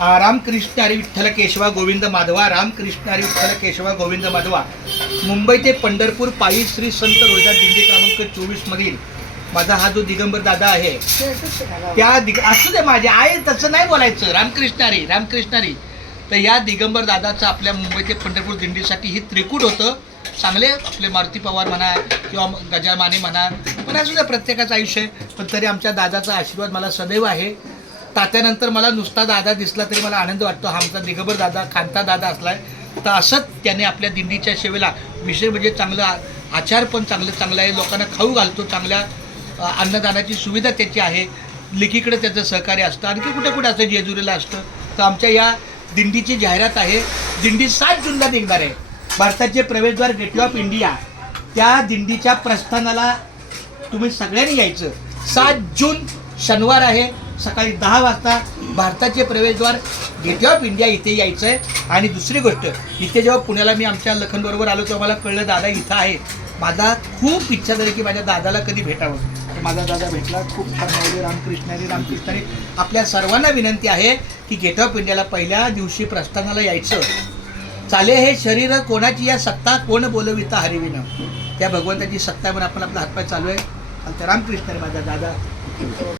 रामकृष्ण हरी विठ्ठल केशवा गोविंद माधवा, रामकृष्ण हरी विठ्ठल केशवा गोविंद माधवा. मुंबई ते पंढरपूर पायी श्री संत रोहिदास दिंडी क्रमांक 24 मधील माझा हा जो दिगंबर दादा आहे त्या असू दे माझे आहे तसं नाही बोलायचं. रामकृष्ण हरी रामकृष्ण हरी. तर या दिगंबर दादाचं आपल्या मुंबई ते पंढरपूर दिंडीसाठी ही त्रिकूट होतं. चांगले आपले मारुती पवार म्हणा किंवा गजामाने म्हणा, पण असू द्या प्रत्येकाचं आयुष्य आहे. पण तरी आमच्या दादाचा आशीर्वाद मला सदैव आहे. तात्यानंतर मला नुसता दादा दिसला तरी मला आनंद वाटतो. हा आमचा दिगंबर दादा खांता दादा असलाय. तर असंच त्याने आपल्या दिंडीच्या सेवेला विषय म्हणजे चांगलं आचार पण चांगलं आहे. लोकांना खाऊ घालतो, चांगल्या अन्नदानाची सुविधा त्याची आहे. लेकीकडे त्याचं सहकार्य असतं, आणखी कुठे कुठे असतं, जेजुरीला असतं. तर आमच्या या दिंडीची जाहिरात आहे. दिंडी 7 जूनला निघणार आहे. भारताचे प्रवेशद्वार गेटवे ऑफ इंडिया त्या दिंडीच्या प्रस्थानाला तुम्ही सगळ्यांनी यायचं. 7 जून शनिवार आहे, सकाळी 10 वाजता भारताचे प्रवेशद्वार गेटवे ऑफ इंडिया इथे यायचं आहे. आणि दुसरी गोष्ट, इथे जेव्हा पुण्याला मी आमच्या लखनबरोबर आलो तेव्हा मला कळलं दादा इथं आहे. माझा खूप इच्छा झाली की माझ्या दादाला कधी भेटावं. तर माझा दादा भेटला, खूप छान माहिती. रामकृष्ण हरी रामकृष्ण हरी. आपल्या सर्वांना विनंती आहे की गेटवे ऑफ इंडियाला पहिल्या दिवशी प्रस्थानाला यायचं. चाले हे शरीर कोणाची या सत्ता कोण बोलविता हरिविनं. त्या भगवंताची सत्ता म्हणून आपण आपला हातपाय चालू आहे. आणि त्या रामकृष्ण हरी माझा दादा.